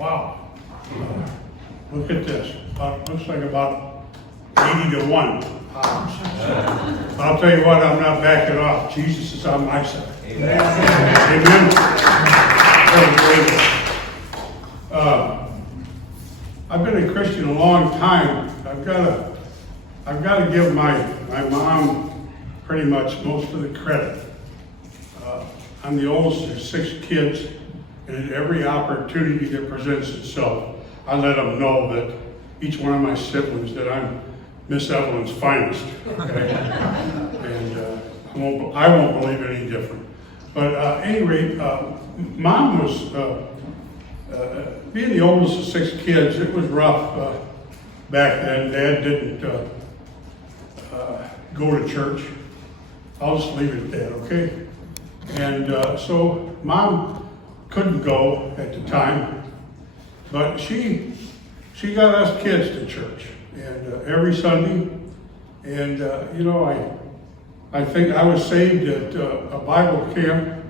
Wow. Look at this. Looks like about 80 to 1. I'll tell you what, I'm not backing off. Jesus is on my side. Amen. I've been a Christian a long time. I've got to give my mom pretty much most of the credit. I'm the oldest of 6 kids, and at every opportunity that presents itself, I let them know that each one of my siblings that I'm Miss Evelyn's finest. Okay? And I won't believe any different. But at any rate, Mom was being the oldest of 6 kids. It was rough back then. Dad didn't go to church. I'll just leave it at that, okay? And so Mom couldn't go at the time, but she got us kids to church, and every Sunday. And you know, I think I was saved at a Bible camp.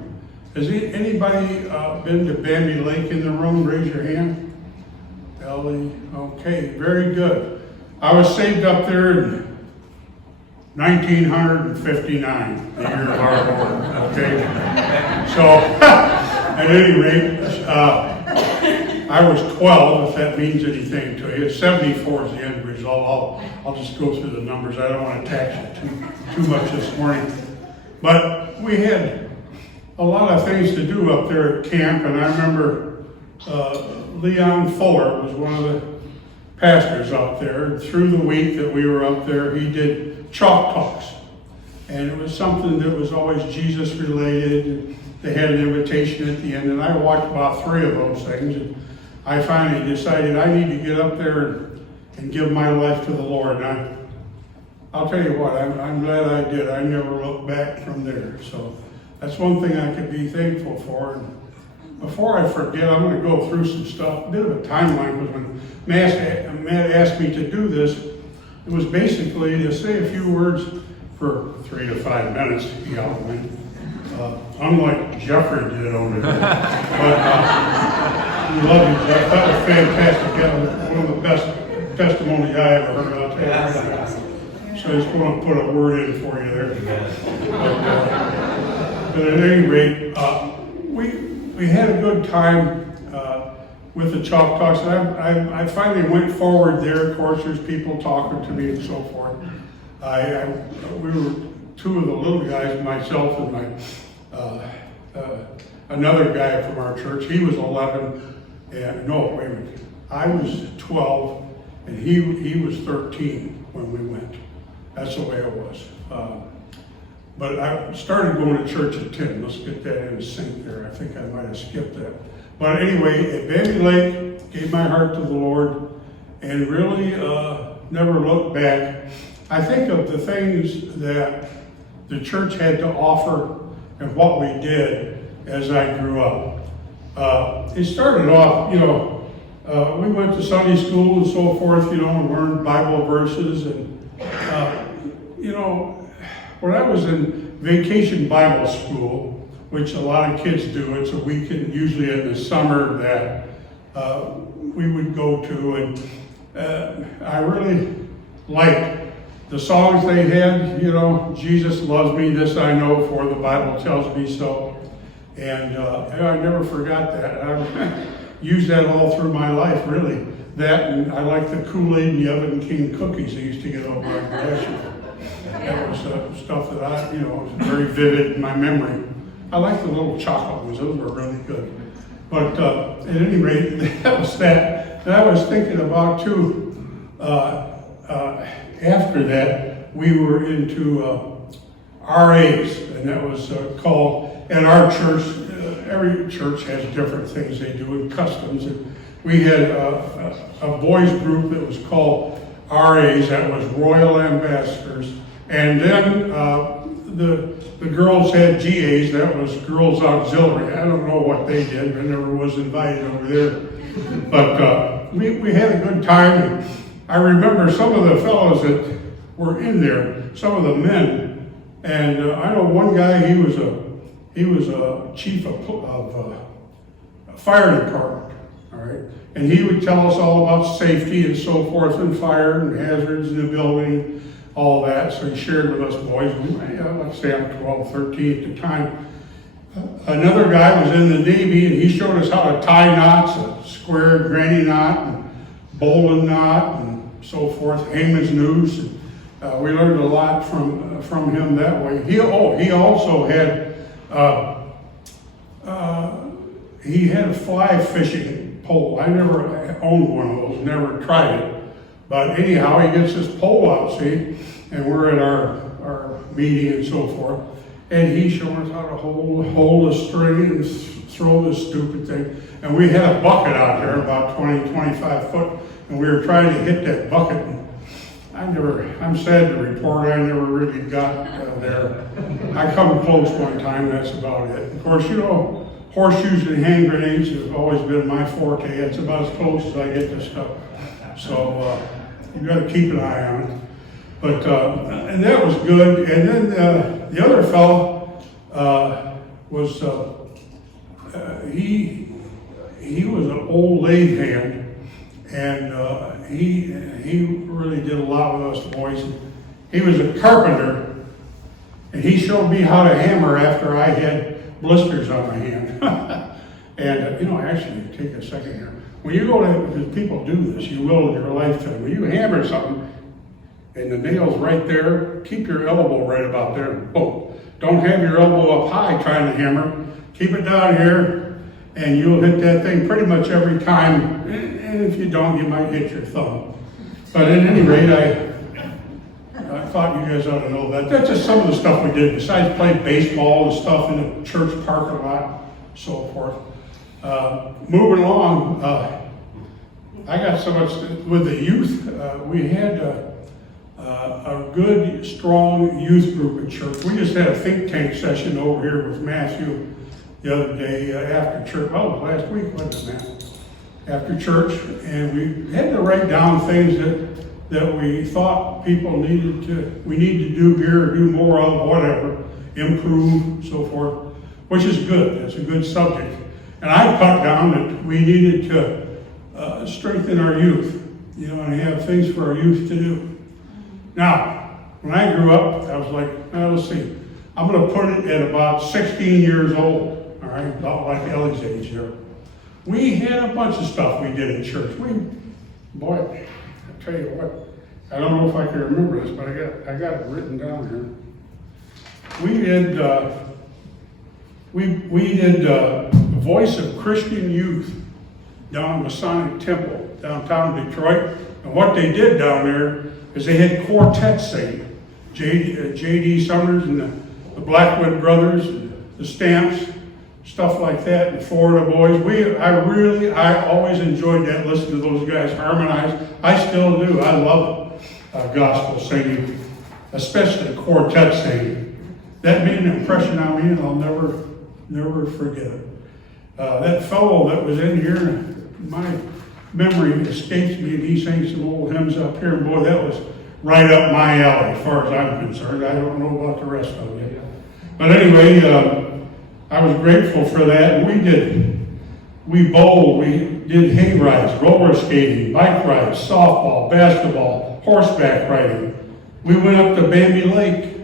Has anybody been to Bambi Lake in the room? Raise your hand. Ellie, okay, very good. I was saved up there in 1959, the year of our Lord, okay? So, at any rate, I was 12, if that means anything to you. 74 is the end result. I'll just go through the numbers. I don't want to tax you too much this morning. But we had a lot of things to do up there at camp, and I remember Leon Fuller was one of the pastors up there. Through the week that we were up there, he did chalk talks, and it was something that was always Jesus related. They had an invitation at the end, and I watched about 3 of those things, and I finally decided I need to get up there and give my life to the Lord. And I'll tell you what, I'm glad I did. I never looked back from there. So that's one thing I could be thankful for. And before I forget, I'm going to go through some stuff, a bit of a timeline, because when Matt asked me to do this, it was basically to say a few words for 3 to 5 minutes, he outlined. Unlike Jeffrey did over there. But we love you, Jeff. That was fantastic. That was one of the best testimonies I ever heard. I'll tell you right now. So I just want to put a word in for you there. But at any rate, we had a good time with the chalk talks. I finally went forward there. Of course, there's people talking to me and so forth. We were 2 of the little guys, myself and another guy from our church. He was 11, and no, wait a minute. I was 12, and he was 13 when we went. That's the way it was. But I started going to church at 10. Let's get that in sync there. I think I might have skipped that. But anyway, at Bambi Lake, gave my heart to the Lord, and really never looked back. I think of the things that the church had to offer and what we did as I grew up. It started off, we went to Sunday school and so forth, and learned Bible verses. And, when I was in vacation Bible school, which a lot of kids do, it's a weekend, usually in the summer, that we would go to. And I really liked the songs they had, Jesus loves me, this I know, for the Bible tells me so. And I never forgot that. I used that all through my life, really. That, and I like the Kool-Aid and the Evan King cookies I used to get over at Gratiot. That was stuff that was very vivid in my memory. I like the little chocolate ones, those were really good. But at any rate, that was that. And I was thinking about, too, after that, we were into RAs, and that was called, at our church, every church has different things they do and customs. And we had a boys group that was called RAs, that was Royal Ambassadors. And then the girls had GAs, that was Girls Auxiliary. I don't know what they did, I never was invited over there. But we had a good time. And I remember some of the fellows that were in there, some of the men, and I know one guy, he was a chief of fire department, all right? And he would tell us all about safety and so forth, and fire and hazards in the building, all that. So he shared with us boys. Let's say I'm 12, 13 at the time. Another guy was in the Navy, and he showed us how to tie knots, a square granny knot, and bowline knot, and so forth, hangman's noose. And, we learned a lot from him that way. He also had he had a fly fishing pole. I never owned one of those, never tried it. But anyhow, he gets this pole out, see, and we're at our meeting and so forth. And he's showing us how to hold a string and throw this stupid thing. And we had a bucket out there, about 20, 25 foot, and we were trying to hit that bucket. And I'm sad to report, I never really got there. I come close one time, that's about it. Of course, horseshoes and hand grenades have always been my forte. It's about as close as I get to stuff. So you got to keep an eye on it. But, and that was good. And then the other fellow was, he was an old lathe hand, and he really did a lot with us boys. He was a carpenter, and he showed me how to hammer after I had blisters on my hand. And, actually, take a second here. When you go to, because people do this, you will in your lifetime. When you hammer something, and the nail's right there, keep your elbow right about there. Boom. Don't have your elbow up high trying to hammer. Keep it down here, and you'll hit that thing pretty much every time. And if you don't, you might hit your thumb. But at any rate, I thought you guys ought to know that. That's just some of the stuff we did, besides playing baseball and stuff in the church parking lot, so forth. Moving along, I got so much with the youth. We had a good, strong youth group at church. We just had a think tank session over here with Matthew the other day after church. Oh, last week, wasn't it, Matt? After church, and we had to write down things that we thought we need to do here, or do more of, whatever, improve, so forth, which is good. It's a good subject. And I put down that we needed to strengthen our youth, and have things for our youth to do. Now, when I grew up, I was like, let's see, I'm going to put it at about 16 years old, all right, about like Ellie's age here. We had a bunch of stuff we did in church. Boy, I tell you what, I don't know if I can remember this, but I got it written down here. We did Voice of Christian Youth down in Masonic Temple, downtown Detroit. And what they did down there is they had quartets singing. J.D. Summers and the Blackwood Brothers, and the Stamps, stuff like that, and Florida Boys. I always enjoyed that, listening to those guys harmonize. I still do. I love gospel singing, especially quartet singing. That made an impression on me, and I'll never forget it. That fellow that was in here, my memory escapes me, and he sang some old hymns up here, and boy, that was right up my alley as far as I'm concerned. I don't know about the rest of you. But anyway, I was grateful for that. We bowled, we did hay rides, roller skating, bike rides, softball, basketball, horseback riding. We went up to Bambi Lake.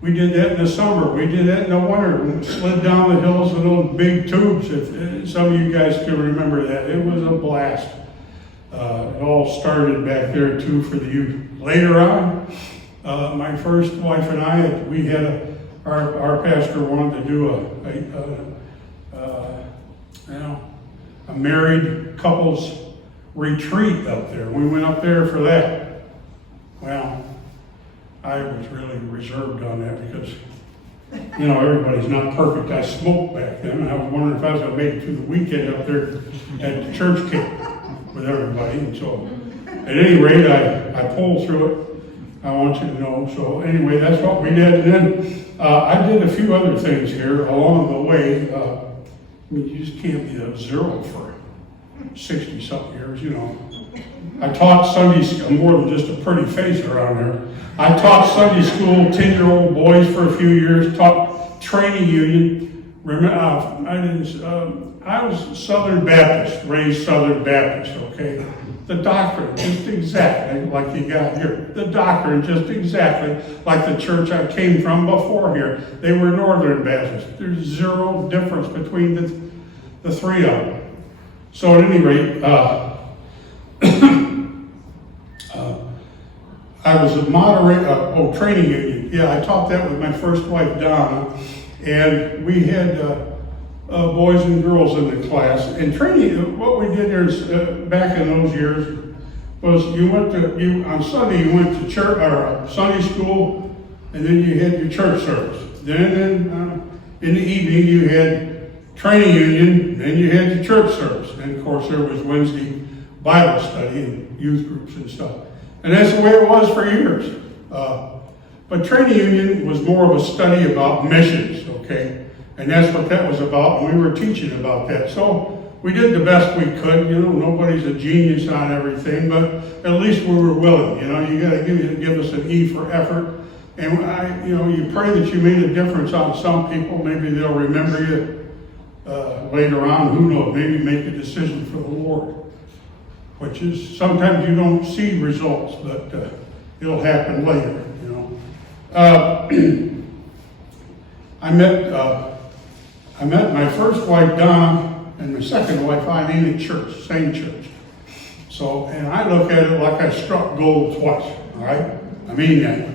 We did that in the summer. We did that in the winter. We slid down the hills with those big tubes. If some of you guys can remember that, it was a blast. It all started back there too for the youth. Later on, my first wife and I, we had our pastor wanted to do a married couples retreat up there. We went up there for that. Well, I was really reserved on that because, everybody's not perfect. I smoked back then, and I was wondering if I was going to make it through the weekend up there at the church camp with everybody. And so, at any rate, I pulled through it. I want you to know. So anyway, that's what we did. And then I did a few other things here along the way. You just can't be a zero for 60-something years, I taught Sunday school, more than just a pretty face around there. I taught Sunday school, 10-year-old boys for a few years, taught training union, I was Southern Baptist, raised Southern Baptist, okay? The doctrine, just exactly like you got here. The doctrine, just exactly like the church I came from before here. They were Northern Baptist. There's zero difference between the three of them. So at any rate, I was a moderator, training union. Yeah, I taught that with my first wife, Donna. And we had boys and girls in the class. And training, what we did there is, back in those years, was on Sunday you went to church or Sunday school, and then you had your church service. Then in the evening you had training union, then you had your church service. And of course there was Wednesday Bible study and youth groups and stuff. And that's the way it was for years. But training union was more of a study about missions, okay? And that's what that was about, and we were teaching about that. So we did the best we could, nobody's a genius on everything, but at least we were willing, you gotta give us an E for effort. And you pray that you made a difference on some people, maybe they'll remember you later on, who knows, maybe make a decision for the Lord. Which is, sometimes you don't see results, but it'll happen later, I met my first wife, Donna, and my second wife, Eileen, at church, same church. So, and I look at it like I struck gold twice, all right? I mean that.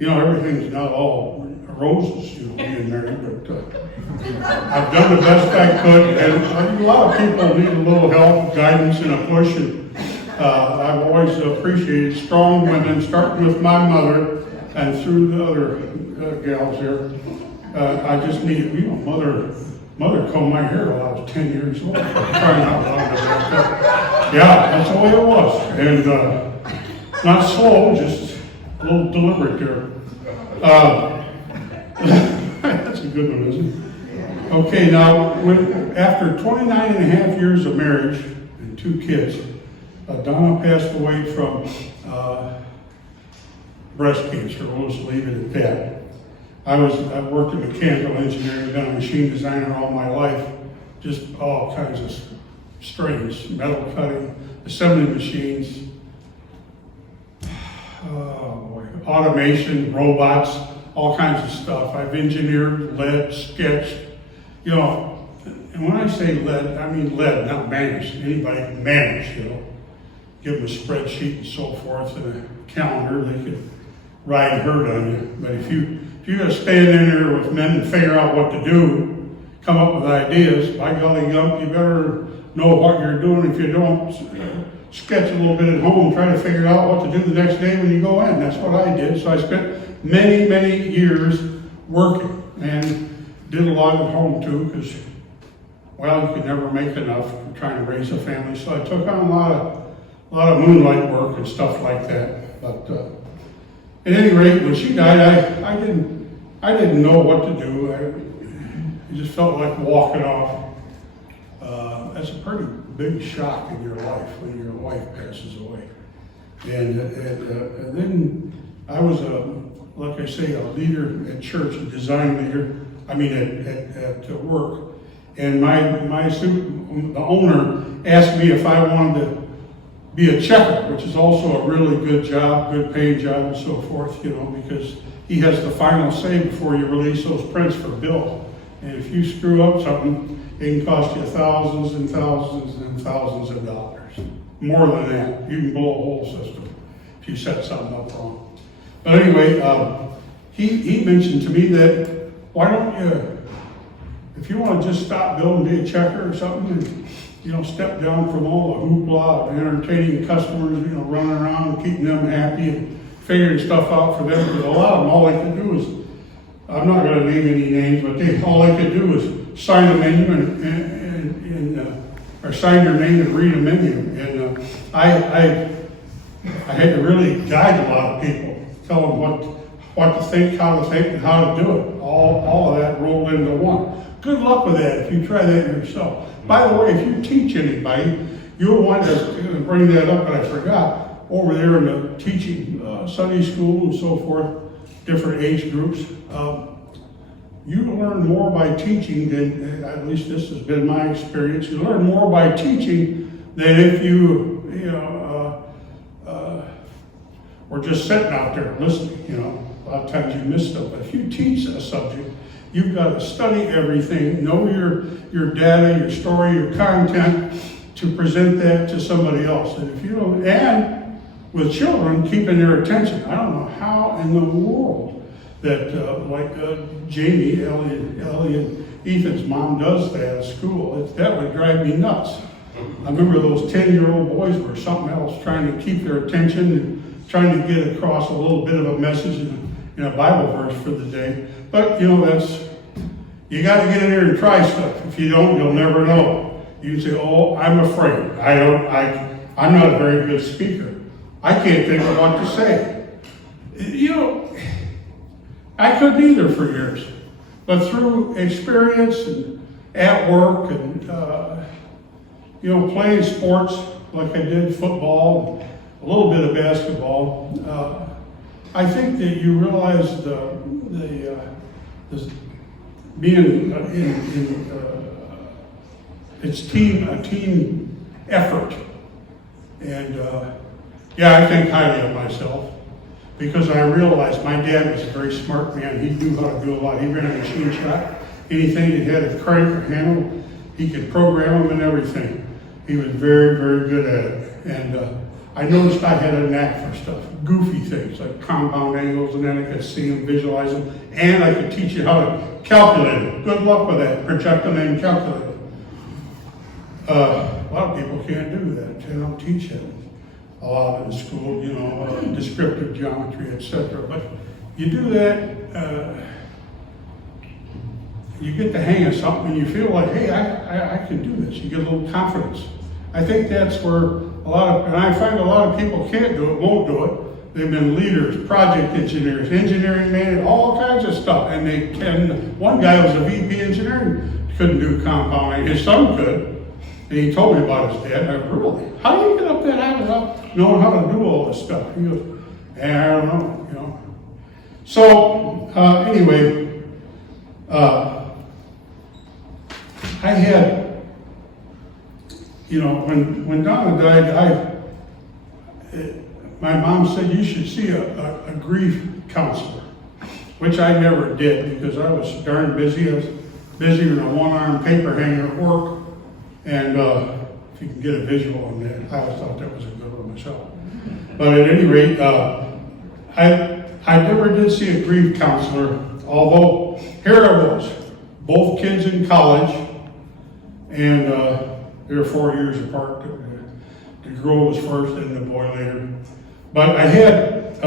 Everything's not all roses, being married, but I've done the best I could, and a lot of people need a little help, guidance, and a push, and I've always appreciated strong women, starting with my mother and through the other gals here. I just need, mother combed my hair when I was 10 years old. Trying out loud about that. Yeah, that's the way it was. And not slow, just a little deliberate there. That's a good one, isn't it? Okay, now, after 29 and a half years of marriage and 2 kids, Donna passed away from breast cancer. We'll just leave it at that. I worked in mechanical engineering, been a machine designer all my life, just all kinds of strings, metal cutting, assembly machines, automation, robots, all kinds of stuff. I've engineered, led, sketched, and when I say led, I mean led, not managed. Anybody can manage, give them a spreadsheet and so forth and a calendar, they could ride herd on you. But if you're going to stand in there with men and figure out what to do, come up with ideas, by golly gump, you better know what you're doing. If you don't, sketch a little bit at home, try to figure out what to do the next day when you go in. That's what I did. So I spent many, many years working and did a lot at home too, because, you could never make enough trying to raise a family. So I took on a lot of moonlight work and stuff like that. But at any rate, when she died, I didn't know what to do. I just felt like walking off. That's a pretty big shock in your life when your wife passes away. And then I was like I say, a leader at church, a design leader. I mean, at work. And the owner asked me if I wanted to be a checker, which is also a really good job, good paying job and so forth, because he has the final say before you release those prints for bill. And if you screw up something, it can cost you thousands and thousands and thousands of dollars. More than that, you can blow a whole system if you set something up wrong. But anyway, he mentioned to me that, why don't you, if you want to just stop billing, be a checker or something, and step down from all the hoopla of entertaining customers, running around and keeping them happy and figuring stuff out for them. Because a lot of them, all they can do is, I'm not going to name any names, but all they could do is sign a menu or sign their name and read a menu. And I had to really guide a lot of people, tell them what to think, how to think, and how to do it. All of that rolled into one. Good luck with that if you try that yourself. By the way, if you teach anybody, you'll want to bring that up, but I forgot, over there in the teaching Sunday school and so forth, different age groups, you learn more by teaching than, at least this has been my experience, you learn more by teaching than if you were just sitting out there listening. A lot of times you miss stuff. But if you teach a subject, you've got to study everything, know your data, your story, your content, to present that to somebody else. And if you don't, and with children, keeping their attention. I don't know how in the world that, Jamie, Ellie and Ethan's mom does that at school. That would drive me nuts. I remember those 10-year-old boys were something else, trying to keep their attention and trying to get across a little bit of a message in a Bible verse for the day. But, you got to get in there and try stuff. If you don't, you'll never know. You can say, oh, I'm afraid. I'm not a very good speaker. I can't think of what to say. I couldn't either for years. But through experience and at work and, playing sports like I did, football, a little bit of basketball, I think that you realize being it's a team effort. And I think highly of myself because I realized my dad was a very smart man. He knew how to do a lot. He ran a machine shop. Anything that had a crank or handle, he could program them and everything. He was very, very good at it. And I noticed I had a knack for stuff, goofy things like compound angles, and then I could see them, visualize them, and I could teach you how to calculate it. Good luck with that, project them and calculate it. A lot of people can't do that. They don't teach it. A lot of it in school, descriptive geometry, etc. But you do that, you get the hang of something, and you feel like, hey, I can do this. You get a little confidence. I think that's where and I find a lot of people can't do it, won't do it. They've been leaders, project engineers, engineering managers, all kinds of stuff. And they can. One guy was a VP engineering, couldn't do compounding. His son could. And he told me about his dad. I go, really? How do you get up that high without knowing how to do all this stuff? He goes, I don't know, So, anyway, I had, when Donna died, my mom said you should see a grief counselor, which I never did because I was darn busy. I was busier than a one-arm paper hanger at work. And if you can get a visual on that, I always thought that was a good one myself. But at any rate, I never did see a grief counselor, although here I was, both kids in college, and they were 4 years apart. The girl was first and the boy later. But I had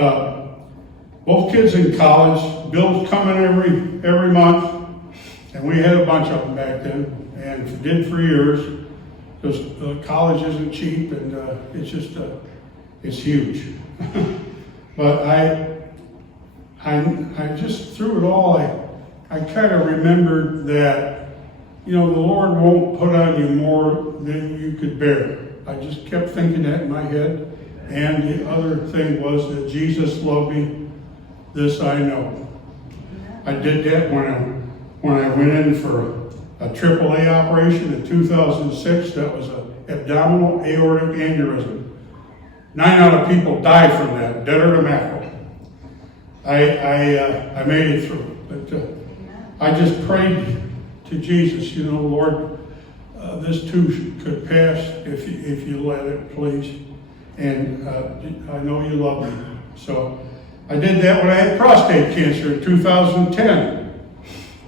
both kids in college, bills coming every month, and we had a bunch of them back then, and did for years, because college isn't cheap, and it's huge. But I just, through it all, I kind of remembered that, the Lord won't put on you more than you could bear. I just kept thinking that in my head. And the other thing was that Jesus loved me, this I know. I did that when I went in for a AAA operation in 2006. That was an abdominal aortic aneurysm. 9 out of people die from that, dead or the mackerel. I made it through, but I just prayed to Jesus, Lord, this too could pass if you let it, please. And I know you love me. So I did that when I had prostate cancer in 2010.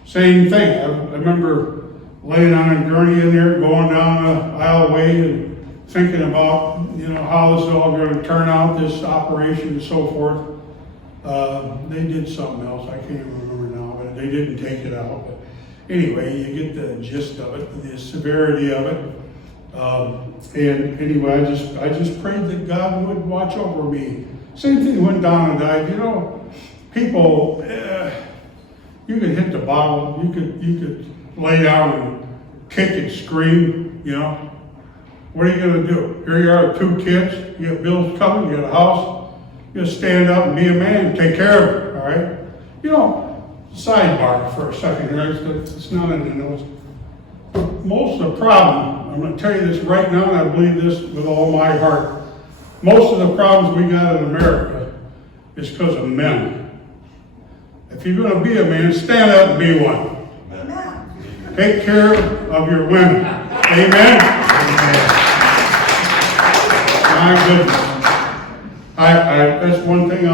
Same thing. I remember laying on a gurney in there, going down the aisleway and thinking about, how this is all going to turn out, this operation and so forth. They did something else. I can't even remember now, but they didn't take it out. But anyway, you get the gist of it, the severity of it. And anyway, I just prayed that God would watch over me. Same thing when Donna died. People, you could hit the bottle, you could lay down and kick and scream. What are you going to do? Here you are with 2 kids, you got bills coming, you got a house. You stand up and be a man, take care of it. All right. sidebar for a second here. It's not in the notes. Most of the problem, I'm going to tell you this right now, and I believe this with all my heart. Most of the problems we got in America is because of men. If you're going to be a man, stand up and be one. Amen. Take care of your women. Amen? Amen. My goodness. That's one thing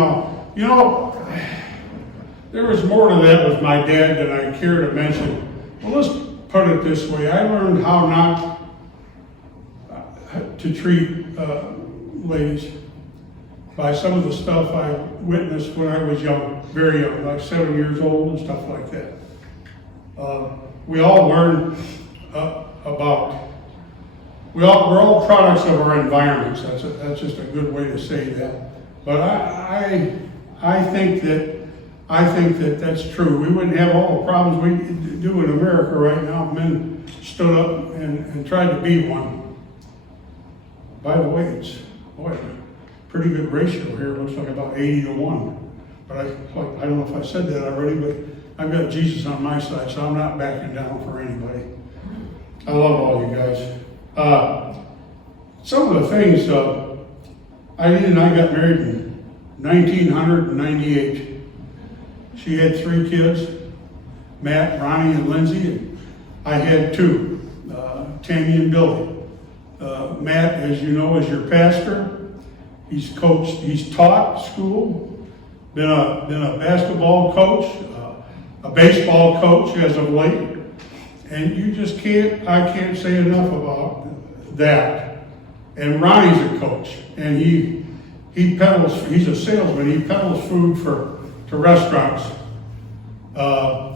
there was more to that with my dad than I care to mention. Well, let's put it this way. I learned how not to treat ladies by some of the stuff I witnessed when I was young, very young, like 7 years old and stuff like that. We all learn we're all products of our environments. That's just a good way to say that. But I think that that's true. We wouldn't have all the problems we do in America right now if men stood up and tried to be one. By the way, it's pretty good ratio here. It looks like about 80-1. But I don't know if I said that already, but I've got Jesus on my side, so I'm not backing down for anybody. I love all you guys. Some of the things, Eileen and I got married in 1998. She had 3 kids, Matt, Ronnie, and Lindsay, and I had 2, Tammy and Billy. Matt, as you know, is your pastor. He's taught school, been a basketball coach, a baseball coach as of late, and I can't say enough about that. And Ronnie's a coach, and he peddles. He's a salesman. He peddles food to restaurants.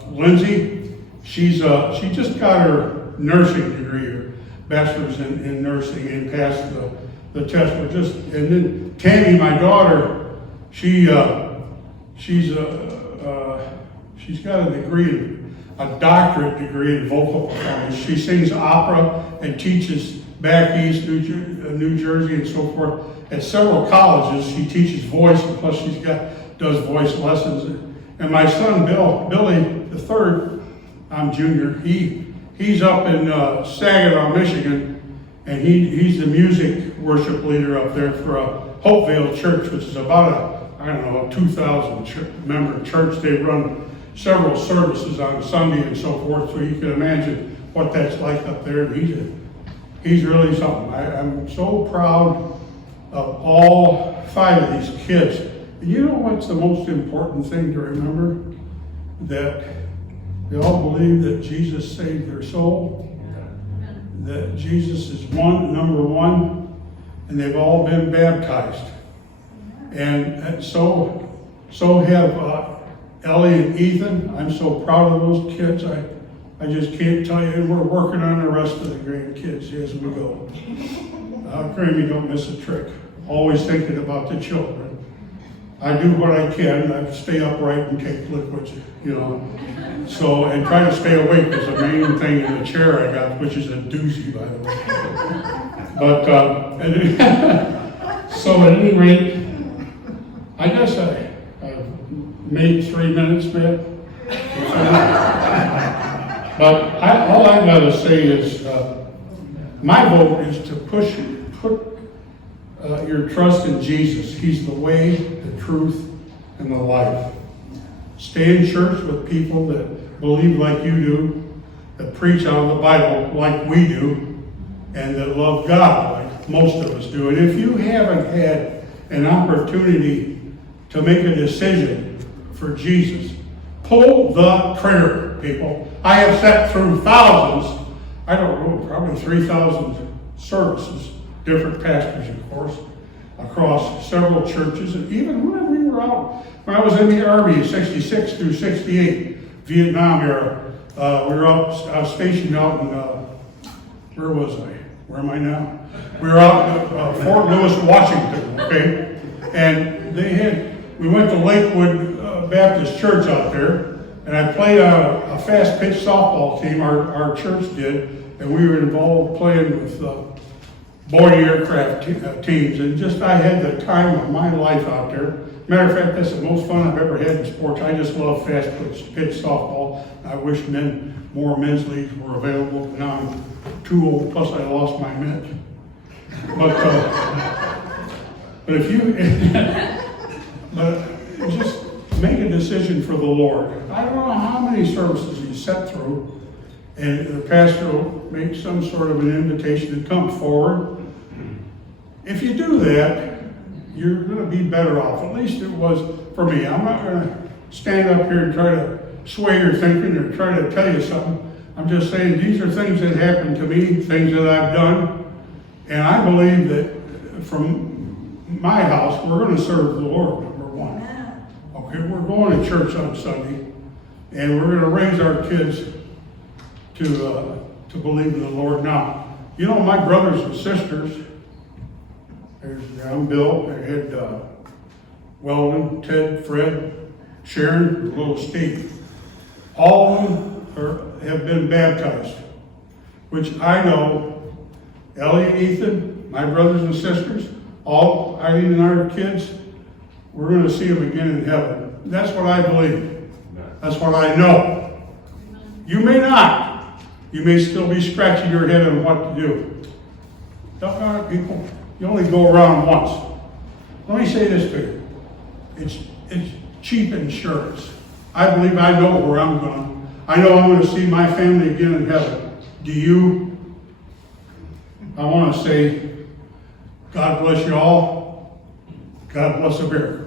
Lindsay, she just got her nursing degree, her bachelor's in nursing, and passed the test. And then Tammy, my daughter, she's got a degree, a doctorate degree in vocal performance. She sings opera and teaches back east, New Jersey, and so forth. At several colleges, she teaches voice, and plus does voice lessons. And my son, Billy the third, I'm junior. He's up in Saginaw, Michigan, and he's the music worship leader up there for Hopevale Church, which is about a 2,000 member church. They run several services on Sunday and so forth, so you can imagine what that's like up there. And he's really something. I'm so proud of all 5 of these kids. And you know what's the most important thing to remember? That they all believe that Jesus saved their soul, that Jesus is number one, and they've all been baptized. And so have Ellie and Ethan. I'm so proud of those kids. I just can't tell you. And we're working on the rest of the grandkids as we go. Grammy don't miss a trick. Always thinking about the children. I do what I can. I stay upright and take liquids, So, and try to stay awake is the main thing in the chair I got, which is a doozy, by the way. But, so at any rate, I guess I've made 3 minutes, Matt. But all I got to say is, my vote is to put your trust in Jesus. He's the way, the truth, and the life. Stay in church with people that believe like you do, that preach out of the Bible like we do, and that love God like most of us do. And if you haven't had an opportunity to make a decision for Jesus, pull the trigger, people. I have sat through thousands, I don't know, probably 3,000 services, different pastors, of course, across several churches. And even when we were out, when I was in the Army, 66 through 68, Vietnam era, we were stationed out in, where was I? Where am I now? We were out in Fort Lewis, Washington, okay? And we went to Lakewood Baptist Church out there, and I played a fast-pitch softball team, our church did, and we were involved playing with Boyd aircraft teams, and just I had the time of my life out there. Matter of fact, that's the most fun I've ever had in sports. I just love fast pitch softball. I wish more men's leagues were available. Now I'm too old, plus I lost my mitt. But if you, but just make a decision for the Lord. I don't know how many services you set through, and the pastor will make some sort of an invitation to come forward. If you do that, you're going to be better off. At least it was for me. I'm not going to stand up here and try to sway your thinking or try to tell you something. I'm just saying these are things that happened to me, things that I've done, and I believe that from my house, we're going to serve the Lord, number one. Okay, we're going to church on Sunday, and we're going to raise our kids to believe in the Lord. Now, you know, my brothers and sisters, there's young Bill, I had Weldon, Ted, Fred, Sharon, little Steve. All of them have been baptized, which I know Ellie and Ethan, my brothers and sisters, all Eileen and our kids, we're going to see them again in heaven. That's what I believe. That's what I know. You may not. You may still be scratching your head on what to do. Doggone it, people. You only go around once. Let me say this to you. It's cheap insurance. I believe I know where I'm going. I know I'm going to see my family again in heaven. Do you? I want to say, God bless you all. God bless America.